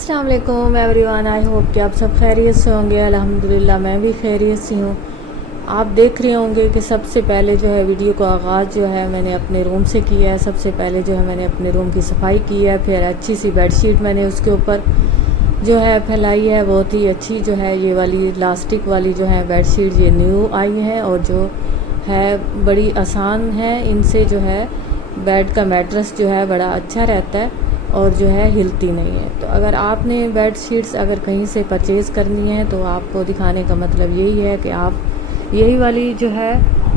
अस्सलाम वालेकुम everyone. I hope कि आप सब खैरियत से होंगे। अल्हम्दुलिल्लाह मैं भी खैरियत से हूँ। आप देख रहे होंगे कि सबसे पहले जो है वीडियो का आगाज़ जो है मैंने अपने रूम से किया है। सबसे पहले जो है मैंने अपने रूम की सफाई की है, फिर अच्छी सी बेडशीट मैंने उसके ऊपर जो है फैलाई है। बहुत ही अच्छी जो है ये वाली इलास्टिक वाली जो है बेडशीट ये न्यू आई है और जो है बड़ी आसान है। इनसे जो है बेड का मैट्रेस जो है बड़ा अच्छा रहता है और जो है हिलती नहीं है। तो अगर आपने बेड शीट्स अगर कहीं से परचेज़ करनी है तो आपको दिखाने का मतलब यही है कि आप यही वाली जो है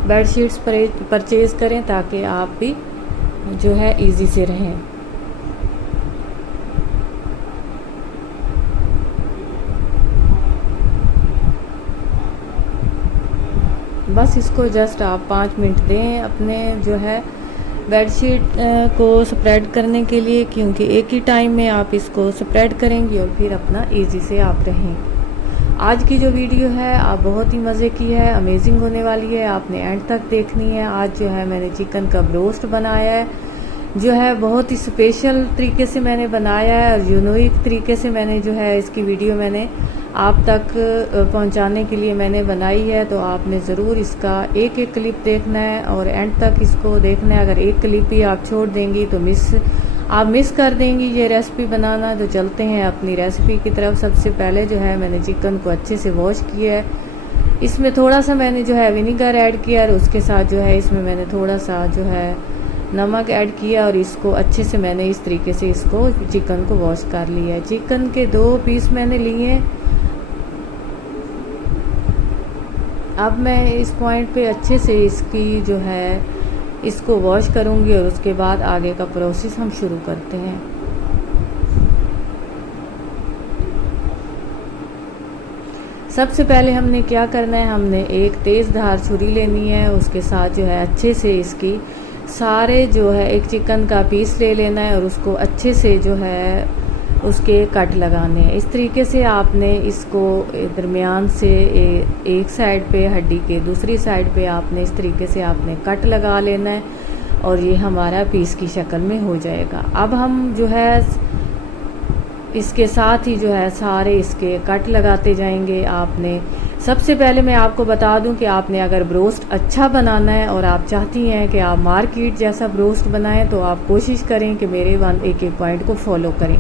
बेड शीट्स परचेज़ करें ताकि आप भी जो है इजी से रहें। बस इसको जस्ट आप 5 मिनट दें अपने जो है बेडशीट को स्प्रेड करने के लिए, क्योंकि एक ही टाइम में आप इसको स्प्रेड करेंगी और फिर अपना इजी से आप रहेंगे। आज की जो वीडियो है आप बहुत ही मज़े की है, अमेजिंग होने वाली है, आपने एंड तक देखनी है। आज जो है मैंने चिकन का ब्रोस्ट बनाया है जो है बहुत ही स्पेशल तरीके से मैंने बनाया है और यूनिक तरीके से मैंने जो है इसकी वीडियो मैंने आप तक पहुंचाने के लिए मैंने बनाई है। तो आपने ज़रूर इसका एक एक क्लिप देखना है और एंड तक इसको देखना है। अगर एक क्लिप भी आप छोड़ देंगी तो आप मिस कर देंगी ये रेसिपी बनाना। तो चलते हैं अपनी रेसिपी की तरफ। सबसे पहले जो है मैंने चिकन को अच्छे से वॉश किया है। इसमें थोड़ा सा मैंने जो है विनीगर ऐड किया और उसके साथ जो है इसमें मैंने थोड़ा सा जो है नमक ऐड किया और इसको अच्छे से मैंने इस तरीके से इसको चिकन को वॉश कर लिया है। चिकन के 2 पीस मैंने लिए। अब मैं इस पॉइंट पे अच्छे से इसकी जो है इसको वॉश करूँगी और उसके बाद आगे का प्रोसेस हम शुरू करते हैं। सबसे पहले हमने क्या करना है, हमने एक तेज़ धार छुरी लेनी है, उसके साथ जो है अच्छे से इसकी सारे जो है एक चिकन का पीस ले लेना है और उसको अच्छे से जो है उसके कट लगाने हैं। इस तरीके से आपने इसको दरमियान से एक साइड पे हड्डी के दूसरी साइड पे आपने इस तरीके से आपने कट लगा लेना है और ये हमारा पीस की शक्ल में हो जाएगा। अब हम जो है इसके साथ ही जो है सारे इसके कट लगाते जाएंगे। आपने सबसे पहले मैं आपको बता दूं कि आपने अगर ब्रोस्ट अच्छा बनाना है और आप चाहती हैं कि आप मार्केट जैसा ब्रोस्ट बनाएं तो आप कोशिश करें कि मेरे एक एक पॉइंट को फॉलो करें।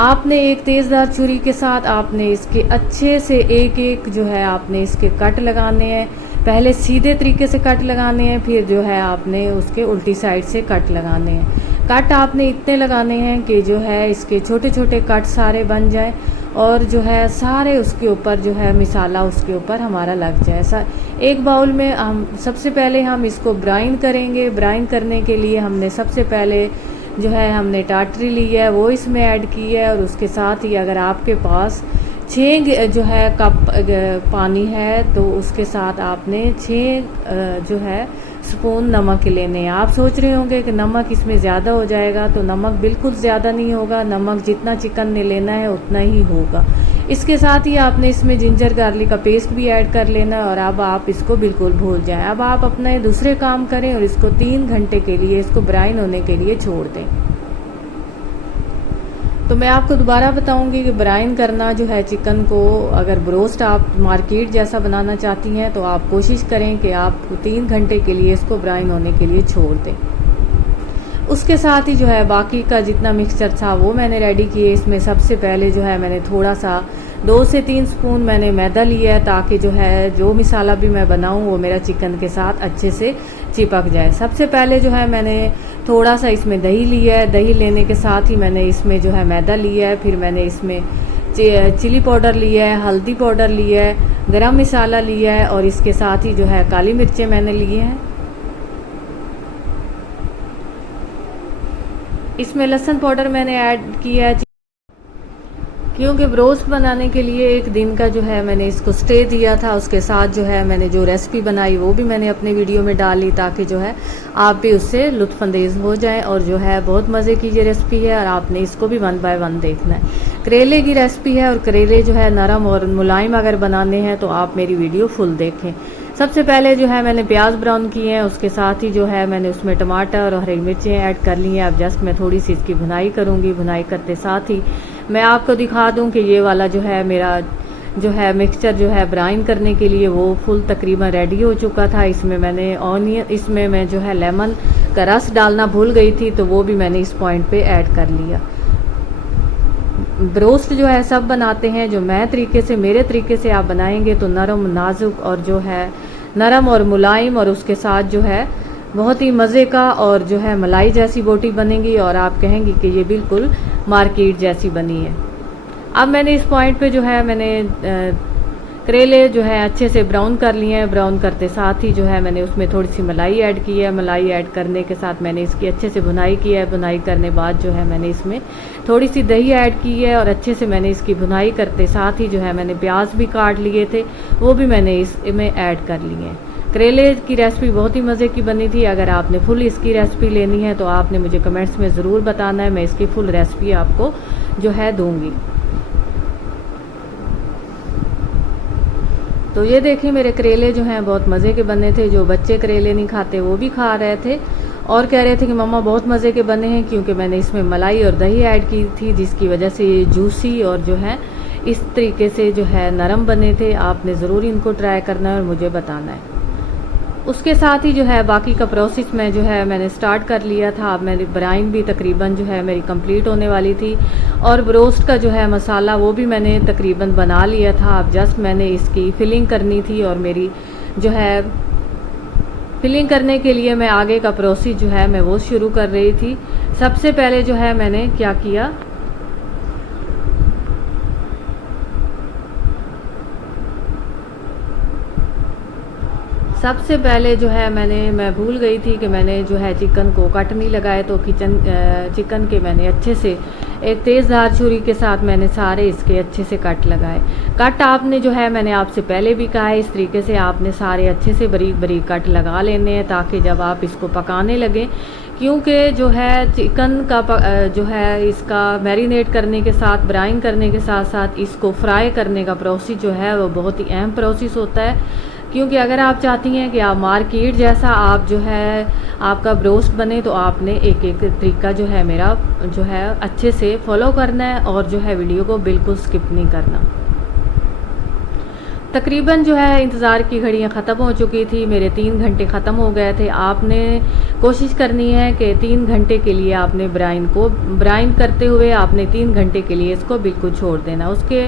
आपने एक तेज़दार छुरी के साथ आपने इसके अच्छे से एक एक जो है आपने इसके कट लगाने हैं। पहले सीधे तरीके से कट लगाने हैं, फिर जो है आपने उसके उल्टी साइड से कट लगाने हैं। कट आपने इतने लगाने हैं कि जो है इसके छोटे छोटे कट सारे बन जाए और जो है सारे उसके ऊपर जो है मिसाला उसके ऊपर हमारा लग जाए। एक बाउल में हम सबसे पहले हम इसको ब्राइन करेंगे। ब्राइन करने के लिए हमने सबसे पहले जो है हमने टाटरी ली है वो इसमें ऐड की है और उसके साथ ही अगर आपके पास 6 जो है कप पानी है तो उसके साथ आपने 6 जो है स्पून नमक लेने हैं। आप सोच रहे होंगे कि नमक इसमें ज़्यादा हो जाएगा, तो नमक बिल्कुल ज़्यादा नहीं होगा। नमक जितना चिकन ने लेना है उतना ही होगा। इसके साथ ही आपने इसमें जिंजर गार्लिक का पेस्ट भी ऐड कर लेना है और अब आप इसको बिल्कुल भूल जाएं। अब आप अपने दूसरे काम करें और इसको 3 घंटे के लिए इसको ब्राइन होने के लिए छोड़ दें। तो मैं आपको दोबारा बताऊंगी कि ब्राइन करना जो है चिकन को, अगर ब्रोस्ट आप मार्केट जैसा बनाना चाहती हैं तो आप कोशिश करें कि आप 3 घंटे के लिए इसको ब्राइन होने के लिए छोड़ दें। उसके साथ ही जो है बाकी का जितना मिक्सचर था वो मैंने रेडी किए। इसमें सबसे पहले जो है मैंने थोड़ा सा 2 से 3 स्पून मैंने मैदा लिया है ताकि जो है जो मिसाला भी मैं बनाऊं वो मेरा चिकन के साथ अच्छे से चिपक जाए। सबसे पहले जो है मैंने थोड़ा सा इसमें दही लिया है। दही लेने के साथ ही मैंने इसमें जो है मैदा लिया है। फिर मैंने इसमें चिली पाउडर लिया है, हल्दी पाउडर लिया है, गरम मसाला लिया है और इसके साथ ही जो है काली मिर्चें मैंने लिए हैं। इसमें लहसुन पाउडर मैंने ऐड किया है क्योंकि ब्रोस्ट बनाने के लिए 1 दिन का जो है मैंने इसको स्टे दिया था। उसके साथ जो है मैंने जो रेसिपी बनाई वो भी मैंने अपने वीडियो में डाली ताकि जो है आप भी उससे लुत्फ़अंदेज़ हो जाएं। और जो है बहुत मज़े की ये रेसिपी है और आपने इसको भी 1 बाय 1 देखना है। करेले की रेसिपी है और करेले जो है नरम और मुलायम अगर बनाने हैं तो आप मेरी वीडियो फुल देखें। सबसे पहले जो है मैंने प्याज ब्राउन किए हैं, उसके साथ ही जो है मैंने उसमें टमाटर और हरी मिर्चें ऐड कर ली हैं। अब जस्ट मैं थोड़ी सी इसकी भुनाई करूँगी। भुनाई करते साथ ही मैं आपको दिखा दूं कि ये वाला जो है मेरा जो है मिक्सचर जो है ब्राइन करने के लिए वो फुल तकरीबन रेडी हो चुका था। इसमें मैंने ऑनियन, इसमें मैं जो है लेमन का रस डालना भूल गई थी, तो वो भी मैंने इस पॉइंट पे ऐड कर लिया। ब्रोस्ट जो है सब बनाते हैं, जो मैं तरीके से, मेरे तरीके से आप बनाएंगे तो नरम, नाजुक और जो है नरम और मुलायम, और उसके साथ जो है बहुत ही मज़े का और जो है मलाई जैसी बोटी बनेगी, और आप कहेंगे कि ये बिल्कुल मार्केट जैसी बनी है। अब मैंने इस पॉइंट पे जो है मैंने करेले जो है अच्छे से ब्राउन कर लिए हैं। ब्राउन करते साथ ही जो है मैंने उसमें थोड़ी सी मलाई ऐड की है। मलाई ऐड करने के साथ मैंने इसकी अच्छे से भुनाई की है। भुनाई करने बाद जो है मैंने इसमें थोड़ी सी दही ऐड की है, और अच्छे से मैंने इसकी भुनाई करते साथ ही जो है मैंने प्याज भी काट लिए थे, वो भी मैंने इसमें ऐड कर लिए हैं। करेले की रेसिपी बहुत ही मज़े की बनी थी। अगर आपने फुल इसकी रेसिपी लेनी है तो आपने मुझे कमेंट्स में ज़रूर बताना है, मैं इसकी फुल रेसिपी आपको जो है दूँगी। तो ये देखिए मेरे करेले जो हैं बहुत मज़े के बने थे। जो बच्चे करेले नहीं खाते वो भी खा रहे थे और कह रहे थे कि मम्मा बहुत मज़े के बने हैं, क्योंकि मैंने इसमें मलाई और दही ऐड की थी, जिसकी वजह से ये जूसी और जो है इस तरीके से जो है नरम बने थे। आपने ज़रूर इनको ट्राई करना है और मुझे बताना है। उसके साथ ही जो है बाकी का प्रोसेस में जो है मैंने स्टार्ट कर लिया था। अब मेरी ब्राइन भी तकरीबन जो है मेरी कंप्लीट होने वाली थी, और ब्रोस्ट का जो है मसाला वो भी मैंने तकरीबन बना लिया था। अब जस्ट मैंने इसकी फिलिंग करनी थी, और मेरी जो है फिलिंग करने के लिए मैं आगे का प्रोसेस जो है मैं वो शुरू कर रही थी। सबसे पहले जो है मैंने क्या किया, सबसे पहले जो है मैं भूल गई थी कि मैंने जो है चिकन को कट नहीं लगाए, तो चिकन के मैंने अच्छे से एक तेज़धार छुरी के साथ मैंने सारे इसके अच्छे से कट लगाए। कट आपने जो है मैंने आपसे पहले भी कहा है, इस तरीके से आपने सारे अच्छे से बारीक बारीक कट लगा लेने हैं, ताकि जब आप इसको पकाने लगें, क्योंकि जो है चिकन का जो है इसका मैरिनेट करने के साथ, ब्राइन करने के साथ साथ इसको फ्राई करने का प्रोसेस जो है वो बहुत ही अहम प्रोसेस होता है। क्योंकि अगर आप चाहती हैं कि आप मार्केट जैसा आप जो है आपका ब्रोस्ट बने, तो आपने एक एक तरीका जो है मेरा जो है अच्छे से फॉलो करना है, और जो है वीडियो को बिल्कुल स्किप नहीं करना। तकरीबन जो है इंतज़ार की घड़ियां ख़त्म हो चुकी थी, मेरे 3 घंटे ख़त्म हो गए थे। आपने कोशिश करनी है कि 3 घंटे के लिए आपने ब्राइन करते हुए आपने 3 घंटे के लिए इसको बिल्कुल छोड़ देना। उसके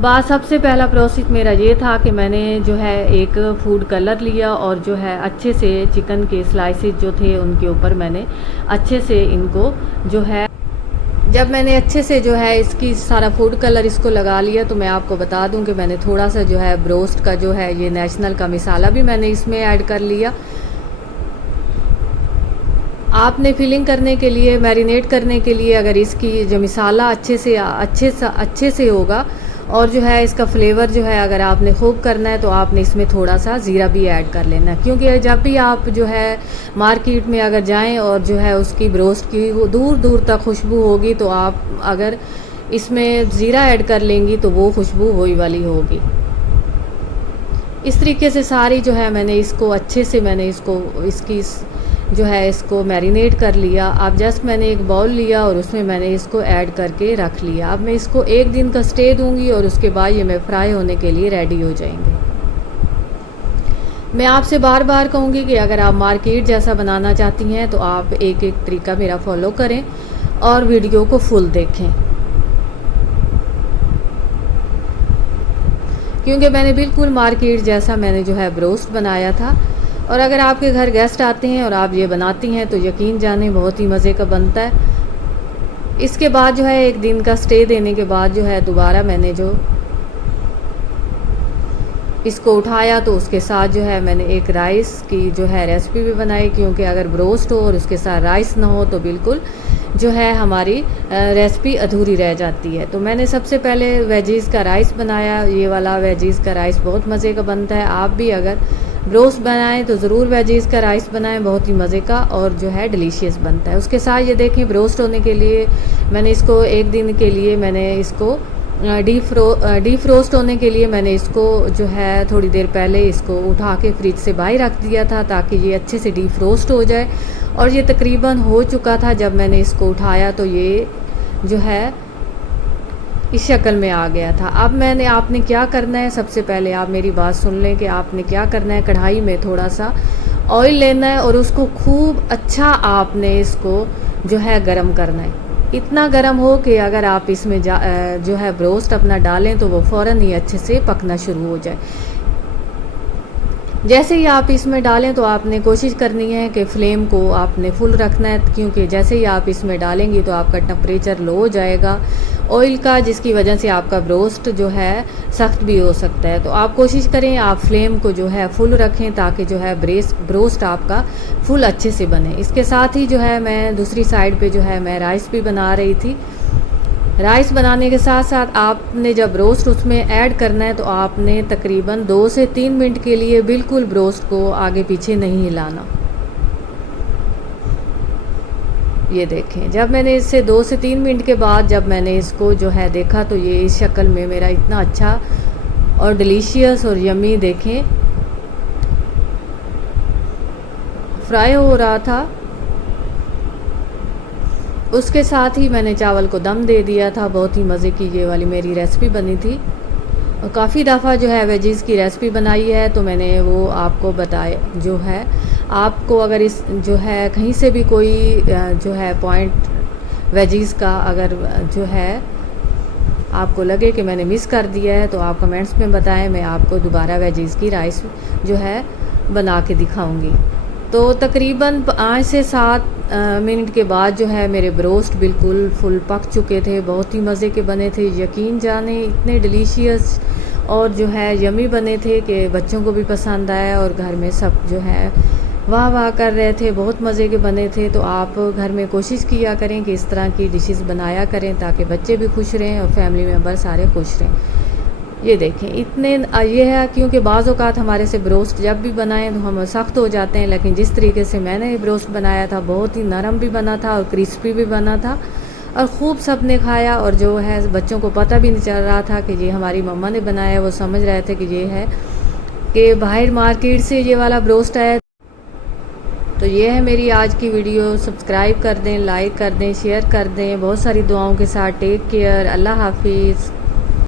बाद सबसे पहला प्रोसेस मेरा ये था कि मैंने जो है एक फूड कलर लिया, और जो है अच्छे से चिकन के स्लाइसेस जो थे उनके ऊपर मैंने अच्छे से इनको जो है, जब मैंने अच्छे से जो है इसकी सारा फूड कलर इसको लगा लिया, तो मैं आपको बता दूं कि मैंने थोड़ा सा जो है ब्रोस्ट का जो है ये नेशनल का मसाला भी मैंने इसमें ऐड कर लिया। आपने फिलिंग करने के लिए, मैरिनेट करने के लिए, अगर इसकी जो मसाला अच्छे से होगा, और जो है इसका फ्लेवर जो है अगर आपने खूब करना है, तो आपने इसमें थोड़ा सा ज़ीरा भी ऐड कर लेना। क्योंकि जब भी आप जो है मार्केट में अगर जाएं और जो है उसकी ब्रोस्ट की दूर दूर तक खुशबू होगी, तो आप अगर इसमें ज़ीरा ऐड कर लेंगी तो वो खुशबू वही वाली होगी। इस तरीके से सारी जो है मैंने इसको अच्छे से इसकी जो है इसको मैरिनेट कर लिया। अब जस्ट मैंने एक बाउल लिया और उसमें मैंने इसको ऐड करके रख लिया। अब मैं इसको 1 दिन का स्टे दूंगी, और उसके बाद ये मैं फ्राई होने के लिए रेडी हो जाएंगे। मैं आपसे बार बार कहूँगी कि अगर आप मार्केट जैसा बनाना चाहती हैं तो आप एक एक तरीका मेरा फॉलो करें और वीडियो को फुल देखें, क्योंकि मैंने बिल्कुल मार्केट जैसा मैंने जो है ब्रोस्ट बनाया था। और अगर आपके घर गेस्ट आते हैं और आप ये बनाती हैं तो यकीन जाने बहुत ही मज़े का बनता है। इसके बाद जो है 1 दिन का स्टे देने के बाद जो है दोबारा मैंने जो इसको उठाया, तो उसके साथ जो है मैंने एक राइस की जो है रेसिपी भी बनाई, क्योंकि अगर ब्रोस्ट हो और उसके साथ राइस ना हो तो बिल्कुल जो है हमारी रेसिपी अधूरी रह जाती है। तो मैंने सबसे पहले वेजीज़ का राइस बनाया। ये वाला वेजीज़ का राइस बहुत मज़े का बनता है। आप भी अगर ब्रोस्ट बनाएं तो ज़रूर वेजीज़ का राइस बनाएं, बहुत ही मज़े का और जो है डिलीशियस बनता है। उसके साथ ये देखें, ब्रोस्ट होने के लिए मैंने इसको 1 दिन के लिए मैंने इसको डीप रोस्ट होने के लिए मैंने इसको जो है थोड़ी देर पहले इसको उठा के फ्रिज से बाहर रख दिया था, ताकि ये अच्छे से डीप रोस्ट हो जाए। और ये तकरीबन हो चुका था। जब मैंने इसको उठाया तो ये जो है इस शक्ल में आ गया था। अब आपने क्या करना है, सबसे पहले आप मेरी बात सुन लें कि आपने क्या करना है। कढ़ाई में थोड़ा सा ऑयल लेना है और उसको खूब अच्छा आपने इसको जो है गरम करना है। इतना गरम हो कि अगर आप इसमें जो है ब्रोस्ट अपना डालें तो वो फ़ौरन ही अच्छे से पकना शुरू हो जाए। जैसे ही आप इसमें डालें तो आपने कोशिश करनी है कि फ्लेम को आपने फुल रखना है, क्योंकि जैसे ही आप इसमें डालेंगी तो आपका टेम्परेचर लो हो जाएगा ऑयल का, जिसकी वजह से आपका ब्रोस्ट जो है सख्त भी हो सकता है। तो आप कोशिश करें आप फ्लेम को जो है फुल रखें ताकि जो है ब्रोस्ट आपका फुल अच्छे से बने। इसके साथ ही जो है मैं दूसरी साइड पे जो है मैं राइस भी बना रही थी। राइस बनाने के साथ साथ आपने जब ब्रोस्ट उसमें ऐड करना है तो आपने तकरीबन 2 से 3 मिनट के लिए बिल्कुल ब्रोस्ट को आगे पीछे नहीं हिलाना। ये देखें, जब मैंने इससे 2 से 3 मिनट के बाद जब मैंने इसको जो है देखा तो ये इस शक्ल में मेरा इतना अच्छा और डिलीशियस और यमी देखें फ्राई हो रहा था। उसके साथ ही मैंने चावल को दम दे दिया था। बहुत ही मज़े की ये वाली मेरी रेसिपी बनी थी और काफ़ी दफ़ा जो है वेजीज़ की रेसिपी बनाई है तो मैंने वो आपको बताया। जो है आपको अगर इस जो है कहीं से भी कोई जो है पॉइंट वेजीज़ का अगर जो है आपको लगे कि मैंने मिस कर दिया है तो आप कमेंट्स में बताएं, मैं आपको दोबारा वेजीज़ की राइस जो है बना के दिखाऊंगी। तो तकरीबन 5 से 7 मिनट के बाद जो है मेरे ब्रोस्ट बिल्कुल फुल पक चुके थे। बहुत ही मज़े के बने थे, यकीन जाने इतने डिलीशियस और जो है यमी बने थे कि बच्चों को भी पसंद आया और घर में सब जो है वाह वाह कर रहे थे। बहुत मज़े के बने थे। तो आप घर में कोशिश किया करें कि इस तरह की डिशेस बनाया करें ताकि बच्चे भी खुश रहें और फैमिली मेम्बर सारे खुश रहें। ये देखें इतने ये है क्योंकि बाज़ औक़ात हमारे से ब्रोस्ट जब भी बनाएं तो हम सख्त हो जाते हैं, लेकिन जिस तरीके से मैंने ये ब्रोस्ट बनाया था बहुत ही नरम भी बना था और क्रिस्पी भी बना था और ख़ूब सब ने खाया। और जो है बच्चों को पता भी नहीं चल रहा था कि ये हमारी मम्मा ने बनाया, वो समझ रहे थे कि ये है कि बाहर मार्केट से ये वाला ब्रोस्ट आया। तो ये है मेरी आज की वीडियो। सब्सक्राइब कर दें, लाइक कर दें, शेयर कर दें बहुत सारी दुआओं के साथ। टेक केयर, अल्लाह हाफिज़।